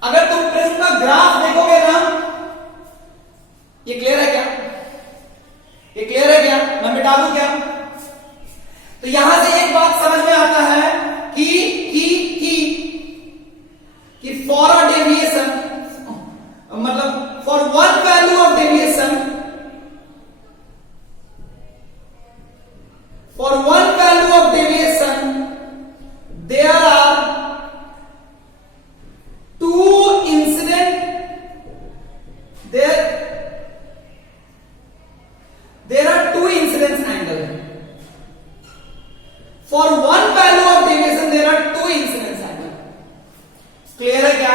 अगर तुम प्रिज्म का ग्राफ देखोगे ना, ये क्लियर है क्या, ये क्लियर है क्या, मैं मिटा दूं क्या। तो यहां से एक बात समझ में आता है कि फॉर अ डेविएशन, मतलब for one value of deviation, for one value of deviation there are two incident, there are two incidence angle. For one value of deviation there are two incidence angle. Clear है क्या,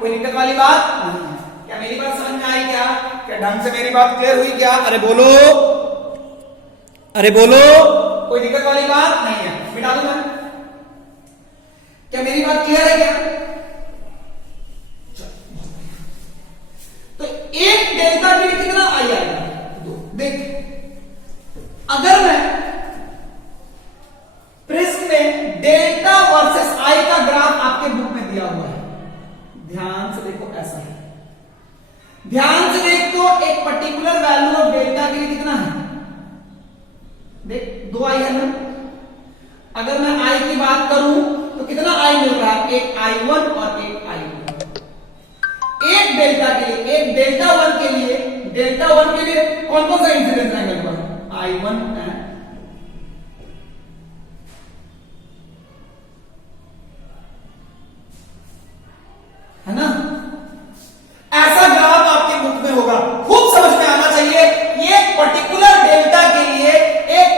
कोई दिक्कत वाली बात नहीं है क्या, मेरी बात समझ में आई क्या, क्या ढंग से मेरी बात क्लियर हुई क्या, अरे बोलो, अरे बोलो, कोई दिक्कत वाली बात नहीं है, मिटा दूं मैं, क्या मेरी बात क्लियर है क्या। तो एक डेल्टा के लिए कितना आई आएगा, दो। देख अगर मैं प्रिज्म में डेल्टा वर्सेस आई का ग्राफ आपके बुक में दिया हुआ है, ध्यान से देखो, ऐसा है, ध्यान से देखो, एक पर्टिकुलर वैल्यू ऑफ डेल्टा के लिए कितना है, देख दो आई है ना। अगर मैं आई की बात करूं तो कितना आई मिल रहा है, एक I1 और एक I2। एक डेल्टा के लिए, एक डेल्टा वन के लिए, डेल्टा वन के लिए कौन कौन सा इंसिडेंस एंगल हुआ, I1 है ना। ऐसा ग्राफ आपके बुक में होगा, खूब समझ में आना चाहिए। एक पर्टिकुलर डेल्टा के लिए, एक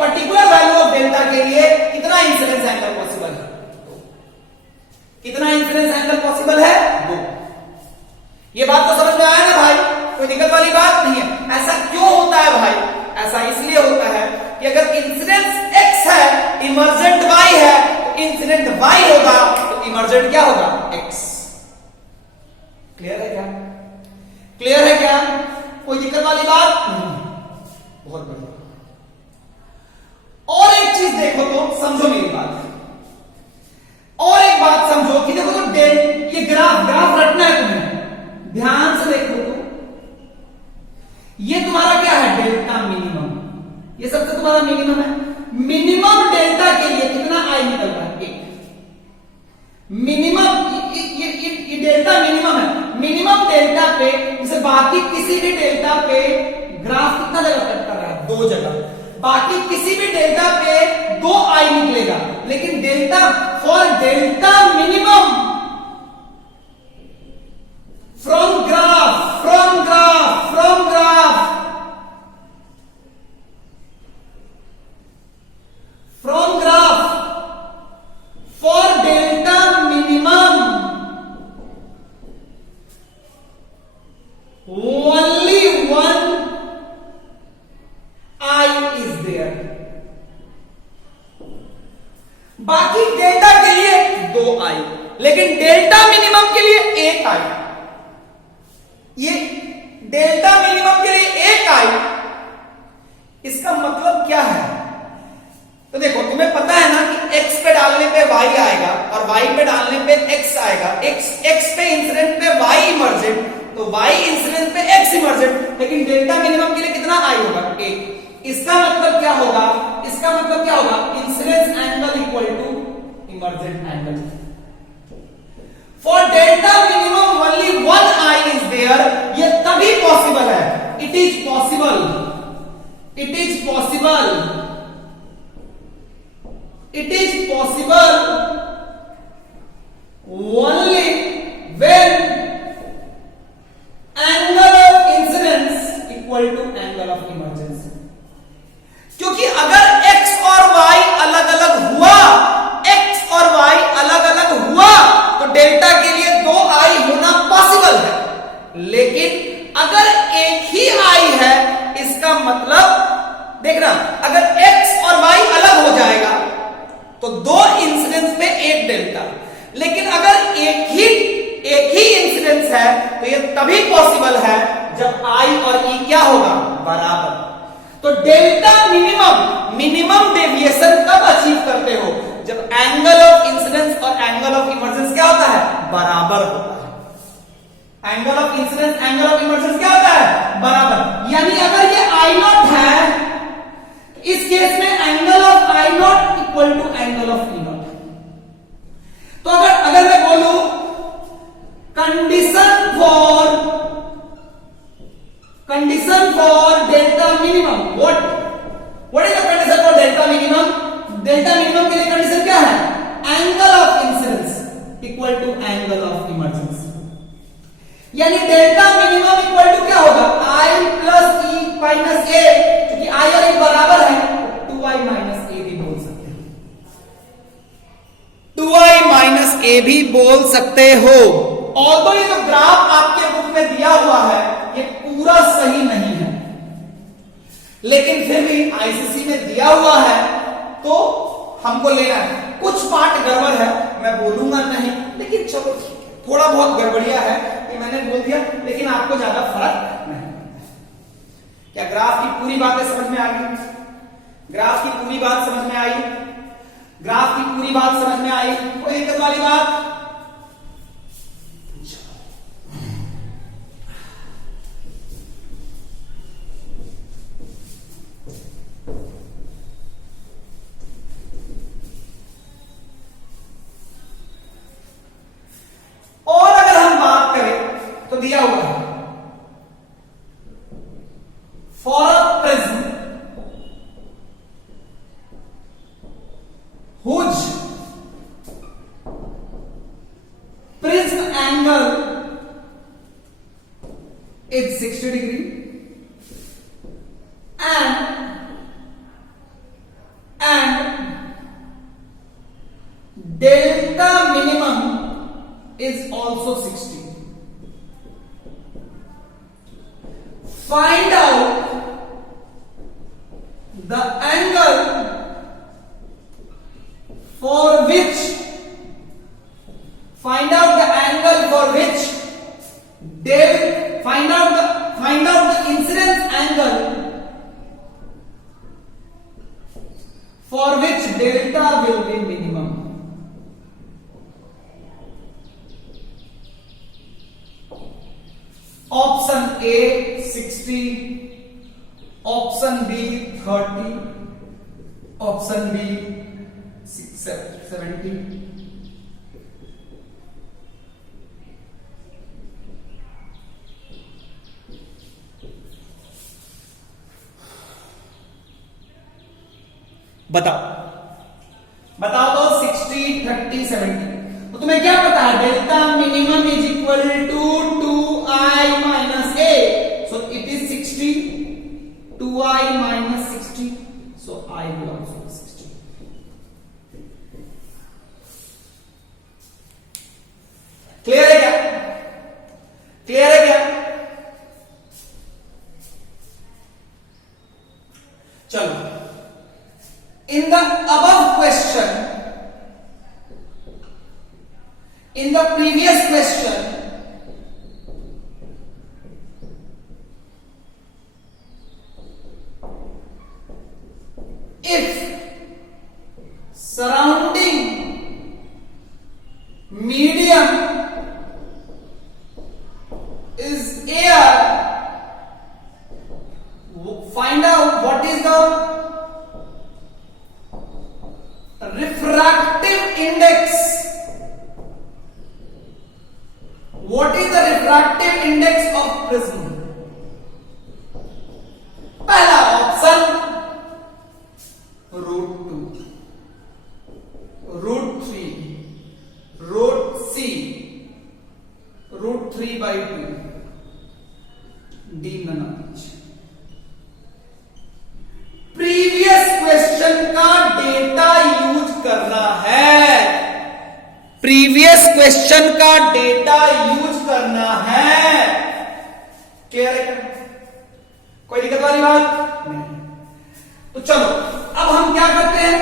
पर्टिकुलर वैल्यू ऑफ डेल्टा के लिए कितना इंसिडेंस एंगल पॉसिबल है, कितना इंसिडेंस एंगल पॉसिबल है, दो। ये बात तो समझ में आया ना भाई, कोई दिक्कत वाली बात नहीं है। ऐसा क्यों होता है भाई, ऐसा इसलिए होता है कि अगर इंसिडेंस x है, इमर्जेंट y है, तो इंसिडेंट y होगा, तो इमर्जेंट क्या होगा, x। ग्राफ ग्राफ रटना है तुम्हें, ध्यान से देखो तो ये तुम्हारा क्या है, डेल्टा मिनिमम, ये सबसे तुम्हारा मिनिमम है। मिनिमम डेल्टा के लिए कितना आई निकल रहा है, एक मिनिमम, ये डेल्टा मिनिमम है। मिनिमम डेल्टा पे जैसे बाकी किसी भी डेल्टा पे ग्राफ कितना जगह कट कर रहा है, 2 जगह। बाकी किसी भी डेल्टा पे 2 आई निकलेगा, लेकिन delta for delta minimum from graph from graph from graph from graph for delta minimum only one I is there। बाकी डेल्टा के लिए 2 आई, लेकिन डेल्टा मिनिमम के लिए 1 आई। ये डेल्टा मिनिमम के लिए 1 आई, इसका मतलब क्या है? तो देखो तुम्हें पता है ना कि x पे डालने पे y आएगा और y पे डालने पे x आएगा। x पे इंसिडेंट पे y इमर्जेंट, तो y इंसिडेंट पे x इमर्जेंट, लेकिन डेल्टा मिनिमम के लिए कितना आई होगा, 1। इसका मतलब क्या होगा, इसका मतलब क्या होगा, incidence angle equal to emergent angle. For delta minimum only 1 I is there. ये तभी पॉसिबल है, it is possible, it is possible, it is possible only when angle of incidence equal to angle of emergence। क्योंकि अगर x और y अलग अलग हुआ, x और y अलग अलग हुआ तो डेल्टा के लिए 2 आई होना पॉसिबल है, लेकिन अगर एक ही आई है, इसका मतलब देखना, अगर x और y अलग हो जाएगा तो 2 इंसिडेंस पे 1 डेल्टा, लेकिन अगर एक ही इंसिडेंस है तो ये तभी पॉसिबल है जब आई और ई क्या होगा, बराबर। तो डेल्टा मिनिमम, मिनिमम डेविएशन कब अचीव करते हो, जब एंगल ऑफ इंसिडेंस और एंगल ऑफ इमर्जेंस क्या होता है, बराबर होता है। Angle of incidence angle of emergence क्या होता है, बराबर। यानी अगर ये आई नॉट है, इस केस में angle of I naught equal to angle of E naught. तो अगर मैं बोलूं condition for delta minimum, what is the condition for delta minimum? Delta minimum के लिए कंडीशन क्या है, angle of incidence equal to angle of emergence. यानी delta minimum equal to क्या होगा, आई प्लस ई माइनस ए, क्योंकि आई और ई बराबर है, 2i माइनस ए भी बोल सकते हो, 2i माइनस ए भी बोल सकते हो। ऑल्दो ये जो ग्राफ आपके बुक में दिया हुआ है ये पूरा सही नहीं है, लेकिन फिर भी आईसीसी में दिया हुआ है तो हमको लेना है। कुछ पार्ट गड़बड़ है, मैं बोलूंगा नहीं, लेकिन चलो थोड़ा बहुत गड़बड़िया है, ये मैंने बोल दिया, लेकिन आपको ज्यादा फर्क नहीं। क्या ग्राफ की पूरी बातें समझ में आ गई? ग्राफ की पूरी बात समझ में आई? ग्राफ की पूरी बात समझ में आई? कोई दिक्कत वाली बात? और अगर हम बात करें तो दिया हुआ है for a prism whose prism angle is 60 degree and delta minimum is also 60. Find out the angle for which, find out the angle for which find out the incidence angle for which delta will be minimum। Option A 60, option B 30, option B 70। बताओ तो 60, 30, 70। तो तुम्हें क्या पता है, delta minimum is equal to 2i minus A, so it is 60, 2i minus 60, सो i will also be 60। Clear है क्या? क्लियर है क्या? चलो, in the above question, in the previous question, if surrounding medium is air, find out what is the refractive index. What is the refractive index of prism? पहला option √2, √3, √c, √3/2, D none of which। Previous question का data use करना है, previous question का data use करना है। Clear है? कोई दिक्कत वाली बात नहीं। तो चलो अब हम क्या करते हैं,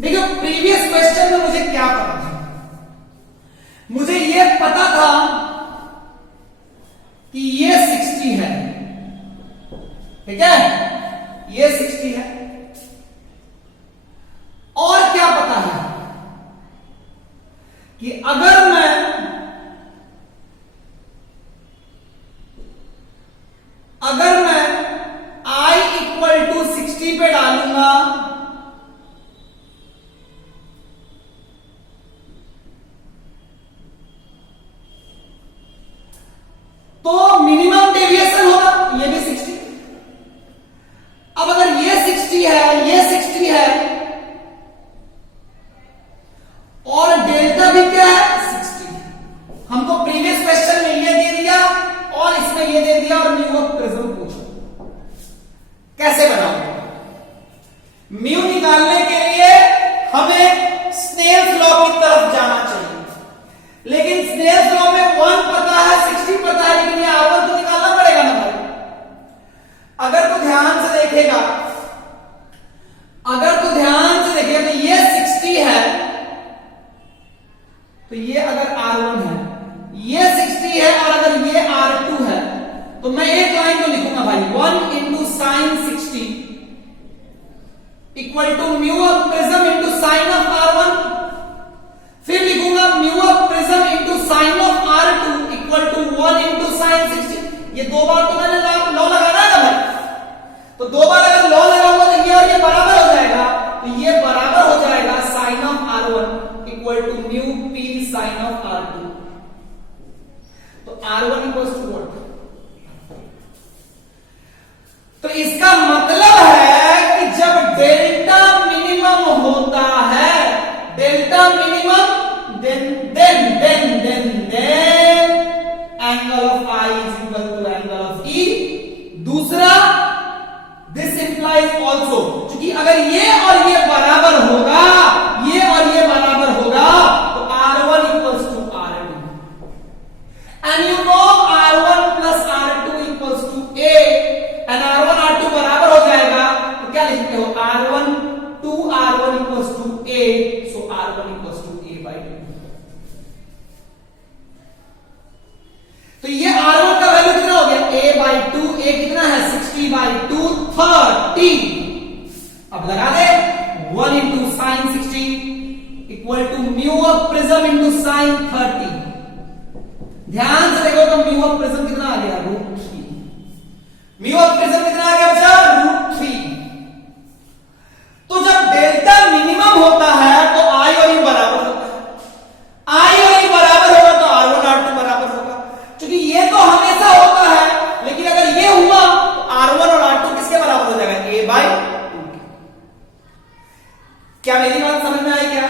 देखो प्रीवियस क्वेश्चन में मुझे क्या पता था, मुझे यह पता था कि ये 60 है, ठीक है, ये 60 है। और क्या पता है कि अगर मैं I इक्वल टू 60 पे डालूंगा तो मिनिमम डेविएशन होगा, ये भी 60। अब अगर ये 60 है, ये 60 है और डेल्टा भी क्या है 60, हमको प्रीवियस क्वेश्चन में ये दे दिया और इसमें ये दे दिया और म्यू ऑफ प्रिज्म पूछो कैसे बनाओगे। म्यू निकालने के लिए हमें स्नेल्स लॉ की तरफ जाना चाहिए, लेकिन स्नेल्स लॉ में 1 पता है, 60 पता है, लेकिन ये R1 तो निकालना पड़ेगा ना भाई। अगर तो ध्यान से देखेगा, तो ये 60 है, तो ये अगर R1 है, ये 60 है और अगर ये R2 है, तो मैं एक लाइन तो लिखूंगा भाई 1 into sine 60 equal to mu of prism into sine of R1, फिर लिखूंगा mu of prism into sine of R2 equal to 1 into sine 60। ये दो बार तो मैंने लॉ लगाना है ना भाई, तो दो बार अगर लॉ लगाऊंगा तो ये और ये बराबर हो जाएगा, तो ये बराबर हो जाएगा sine of R1 equal to mu p sine of R2। तो R1 इक्वल्स टू व्हाट? तो इसका मतलब है कि जब डेल्टा मिनिमम होता है, delta minimum then angle of I is equal to angle of E। दूसरा दिस इंप्लाइज ऑल्सो, क्योंकि अगर ये और ये बराबर होगा, ये और ये बराबर होगा, तो R1 equals to R2 and you know R1 plus R2 equals to A and R1 R2 बराबर हो जाएगा, तो क्या लिखते हो R1 2R1 equals to A, so R1 equals to A/2। तो ये R1 का वैल्यू कितना हो गया A/2, A कितना है 60/2 30। अब लगा दे 1 into sine 60 equal to mu of prism into sine 30। ध्यान से देखो तो म्यू ऑफ प्रिज्म कितना म्यू ऑफ प्रिज्म कितना आ गया बच्चा? √3। तो जब डेल्टा मिनिमम होता है तो आई और यू बराबर होता है, आई और यू बराबर होगा तो R1 R2 बराबर होगा, क्योंकि ये तो हमेशा होता है, लेकिन अगर ये हुआ तो R1 और R2 किसके बराबर हो जाएगा? A/2। क्या मेरी बात समझ में आई क्या?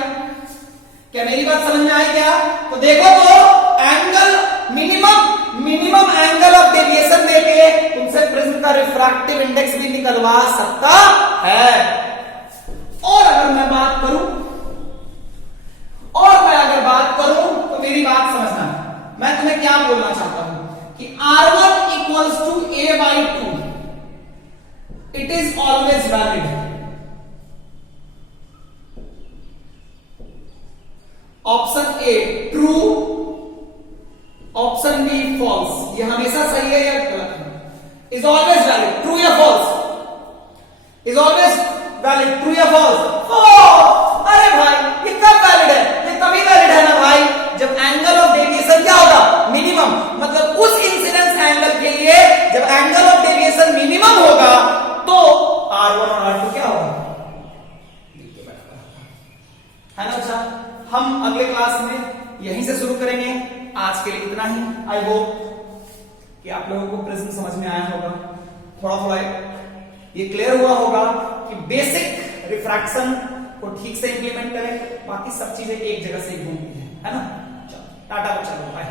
क्या मेरी बात समझ में आई क्या? तो देखो तो angle minimum angle of deviation देके तुमसे प्रिज्म का रिफ्रैक्टिव इंडेक्स भी निकलवा सकता है। और अगर मैं बात करूं तो मेरी बात समझना, मैं तुम्हें क्या बोलना चाहता हूं कि R1 equals to A/2, it is always valid. Option A true, option B false. ये हमेशा सही है या गलत है? इज ऑलवेज वैलिड, ट्रू या false? Is always valid, true या फॉल्स? अरे भाई ये कब वैलिड है? ये तभी वैलिड है ना भाई जब एंगल ऑफ डेविएशन क्या होगा? मिनिमम। मतलब उस इंसिडेंस एंगल के लिए जब एंगल ऑफ डेविएशन मिनिमम होगा तो R1 और R2 क्या होगा? है ना बच्चा? हम अगले क्लास में यहीं से शुरू करेंगे। आज के लिए इतना ही। आई होप कि आप लोगों को प्रिज्म समझ में आया होगा, थोड़ा थोड़ा ये क्लियर हुआ होगा कि बेसिक रिफ्रैक्शन को ठीक से इंप्लीमेंट करें, बाकी सब चीजें एक जगह से घूमती है ना? चलो टाटा बच्चा, बाय।